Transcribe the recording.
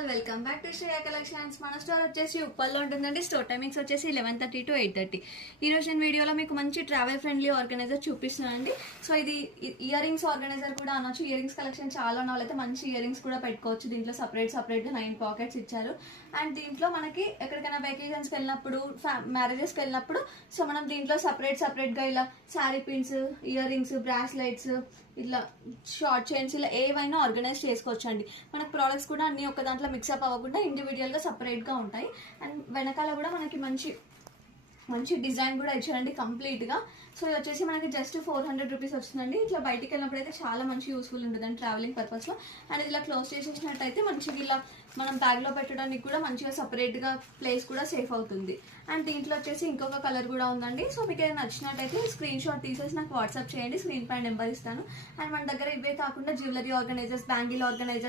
All welcome back to Shreya collections. మన store వచ్చేసి ఉప్పల్లో ఉంటుందండి. స్టోర్ టైమింగ్స్ వచ్చేసి 11:30 to 8:30. ఈ రోజు నేను వీడియోలో మీకు మంచి ట్రావెల్ ఫ్రెండ్లీ ఆర్గనైజర్ చూపిస్తున్నానండి. సో ఇది ఇయర్ రింగ్స్ ఆర్గనైజర్ కూడా అనొచ్చు. ఇయర్ రింగ్స్ కలెక్షన్ చాలా ఉన్న వాళ్ళైతే మంచి ఇయర్ రింగ్స్ కూడా పెట్టుకోవచ్చు. దీంట్లో సపరేట్గా 9 పాకెట్స్ ఇచ్చారు. అండ్ దీంట్లో మనకి ఎక్కడికైనా వెకేషన్స్కి వెళ్ళినప్పుడు, మ్యారేజెస్కి వెళ్ళినప్పుడు సో మనం దీంట్లో సపరేట్గా ఇలా sari pins, ear rings, bracelets, ఇట్లా షార్ట్ చైన్స్ ఇలా ఏవైనా ఆర్గనైజ్ చేసుకోవచ్చు అండి. మనకు ప్రోడక్ట్స్ కూడా అన్ని ఒక దాంట్లో మిక్సప్ అవ్వకుండా ఇండివిజువల్గా సపరేట్గా ఉంటాయి. అండ్ వెనకాల కూడా మనకి మంచి డిజైన్ కూడా ఇచ్చారండి కంప్లీట్గా. సో ఇది వచ్చేసి మనకి జస్ట్ 400 రూపీస్ వస్తుందండి. ఇట్లా బయటికి వెళ్ళినప్పుడు అయితే చాలా మంచి యూస్ఫుల్ ఉంటుందండి ట్రావెలింగ్ పర్పస్లో. అండ్ ఇలా క్లోజ్ చేసేసినట్టయితే మంచిగా ఇలా మనం బ్యాగ్లో పెట్టడానికి కూడా మంచిగా సపరేట్గా ప్లేస్ కూడా సేఫ్ అవుతుంది. అండ్ దీంట్లో వచ్చేసి ఇంకొక కలర్ కూడా ఉందండి. సో మీకు ఏదైనా నచ్చినట్టయితే స్క్రీన్ షాట్ తీసేసి నాకు వాట్సాప్ చేయండి. స్క్రీన్ పైన నెంబర్ ఇస్తాను. అండ్ మన దగ్గర ఇవే కాకుండా జ్యువెలరీ ఆర్గనైజర్స్, బ్యాంగిల్ ఆర్గనైజర్స్,